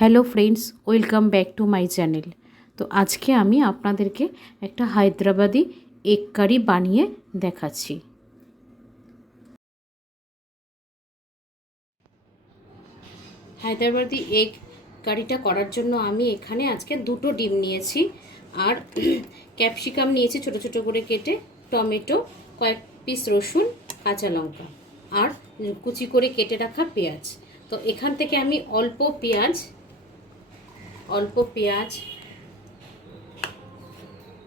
Hello friends, welcome back to my channel. তো আজকে আমি আপনাদেরকে একটা হায়দ্রাবাদি এগ কারি বানিয়ে দেখাচ্ছি। হায়দ্রাবাদি এগ কারিটা করার জন্য আমি এখানে আজকে দুটো ডিম নিয়েছি, আর ক্যাপসিকাম নিয়েছি ছোটো ছোটো করে কেটে, টমেটো, কয়েক পিস রসুন, কাঁচা লঙ্কা আর কুচি করে কেটে রাখা পেঁয়াজ। তো এখান থেকে আমি অল্প পেঁয়াজ,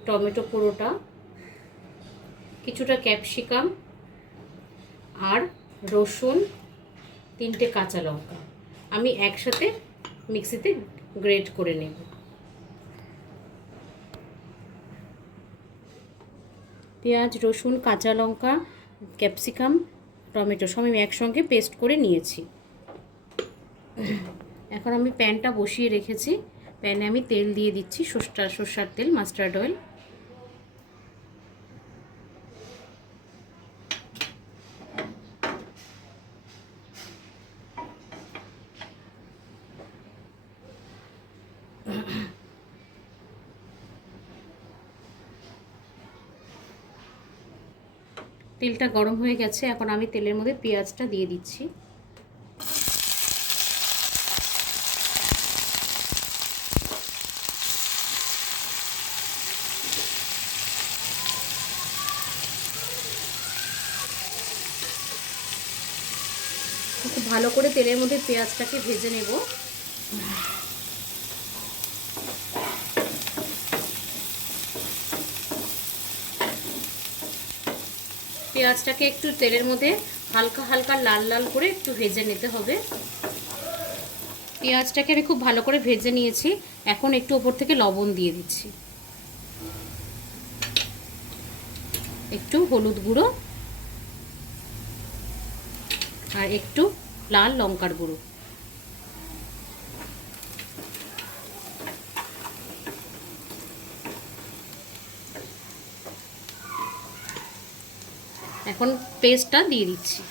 টমেটো পুরোটা, কিছুটা ক্যাপসিকাম আর রসুন, 3টে কাঁচা লঙ্কা আমি একসাথে মিক্সিতে গ্রেট করে নেব। পেঁয়াজ, রসুন, কাঁচা লঙ্কা, ক্যাপসিকাম, টমেটো সব আমি একসঙ্গে পেস্ট করে নিয়েছি। এখন আমি প্যানটা বসিয়ে রেখেছি। প্যানে আমি তেল দিয়ে দিচ্ছি, সরষার তেল, মাস্টার্ড অয়েল। তেলটা গরম হয়ে গেছে, এখন আমি তেলের মধ্যে পেঁয়াজটা দিয়ে দিচ্ছি। খুব ভালো করে তেলের মধ্যে পেঁয়াজটাকে ভেজে নেব। পেঁয়াজটাকে একটু তেলের মধ্যে হালকা হালকা লাল লাল করে একটু ভেজে নিতে হবে। পেঁয়াজটাকে আমি খুব ভালো করে ভেজে নিয়েছি। এখন একটু ওপর থেকে লবণ দিয়ে দিচ্ছি, একটু হলুদ গুঁড়ো আর একটু লাল লঙ্কার গুঁড়ো। এখন পেস্টটা দিয়ে দিচ্ছি।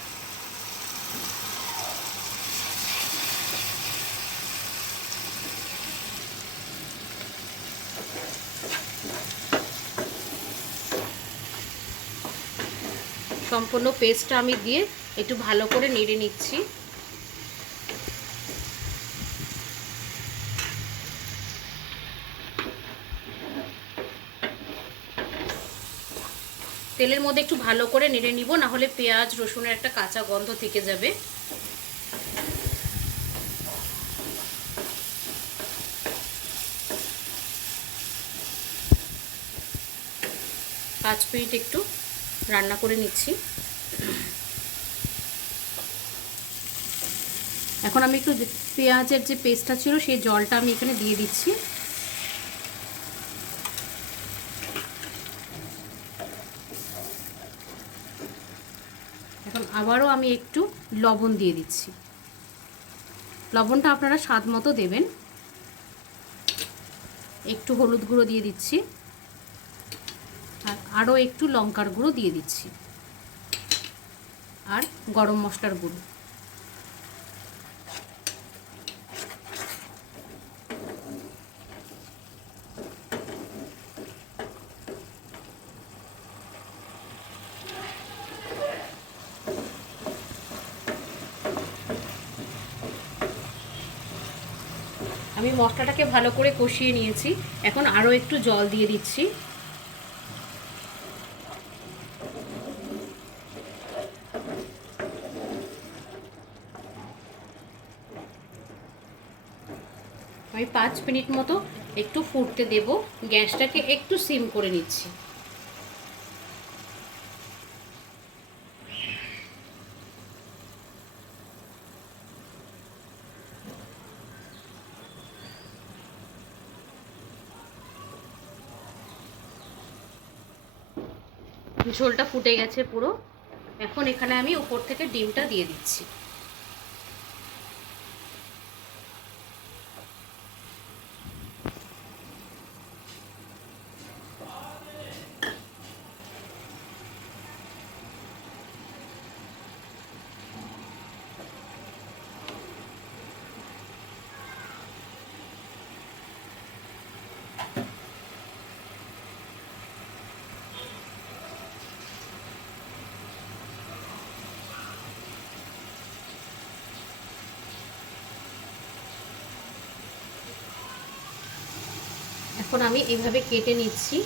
সম্পূর্ণ পেস্টটা আমি দিয়ে একটু ভালো করে নেড়ে নিচ্ছি। তেলের মধ্যে একটু ভালো করে নেড়ে নিব, না হলে পেঁয়াজ রসুনের একটা কাঁচা গন্ধ থেকে যাবে। পাঁচ মিনিট একটু রান্না করে নিচ্ছি। এখন আমি একটু পেঁয়াজের যে পেস্টটা ছিল সেই জলটা আমি এখানে দিয়ে দিচ্ছি। এখন আবারও আমি একটু লবণ দিয়ে দিচ্ছি। লবণটা আপনারা স্বাদ মতো দেবেন। একটু হলুদ গুঁড়ো দিয়ে দিচ্ছি, আর আরও একটু লঙ্কার গুঁড়ো দিয়ে দিচ্ছি, আর গরম মশলার গুঁড়ো। আমি মশলাটাকে ভালো করে কষিয়ে নিয়েছি। এখন আরও একটু জল দিয়ে দিচ্ছি। আমি 5 মিনিট মতো একটু ফুটতে দেব। গ্যাসটাকে একটু সিম করে নিচ্ছি। ঝোলটা ফুটে গেছে পুরো। এখন এখানে আমি উপর থেকে ডিমটা দিয়ে দিচ্ছি। এখন আমি এভাবে কেটে নিচ্ছি,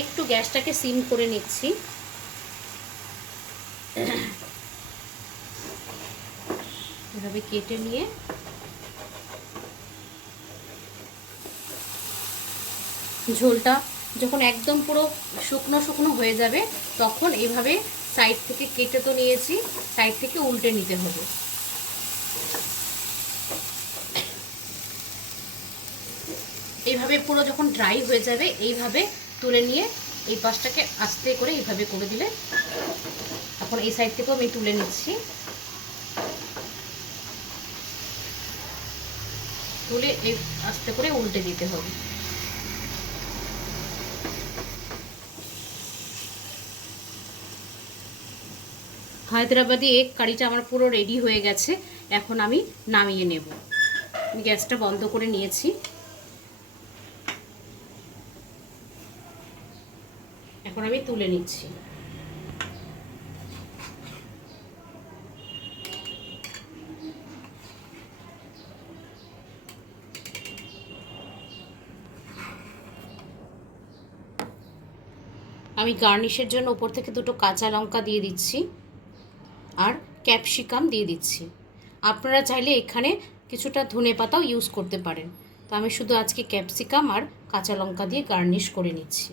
একটু গ্যাসটাকে সিম করে নিচ্ছি। এভাবে কেটে নিয়ে ঝোলটা যখন একদম পুরো শুকনো শুকনো হয়ে যাবে তখন এইভাবে সাইড থেকে কেটে তো নিয়েছি, সাইড থেকে উল্টে নিতে হবে। এইভাবে পুরো যখন ড্রাই হয়ে যাবে এইভাবে তুলে নিয়ে এই পাশটাকে আস্তে করে এইভাবে করে দিলে, এখন এই সাইড থেকেও আমি তুলে নিচ্ছি, তুলে এই আস্তে করে উল্টে দিতে হবে। হায়দ্রাবাদি এগ কারিটা আমার পুরো রেডি হয়ে গেছে। এখন আমি নামিয়ে নেব। আমি গ্যাসটা বন্ধ করে নিয়েছি। এখন আমি তুলে নিচ্ছি। আমি গার্নিশের জন্য উপর থেকে দুটো কাঁচা লঙ্কা দিয়ে দিচ্ছি আর ক্যাপসিকাম দিয়ে দিচ্ছি। আপনারা চাইলে এখানে কিছুটা ধনেপাতাও ইউজ করতে পারেন। তো আমি শুধু আজকে ক্যাপসিকাম আর কাঁচা লঙ্কা দিয়ে গার্নিশ করে নিচ্ছি।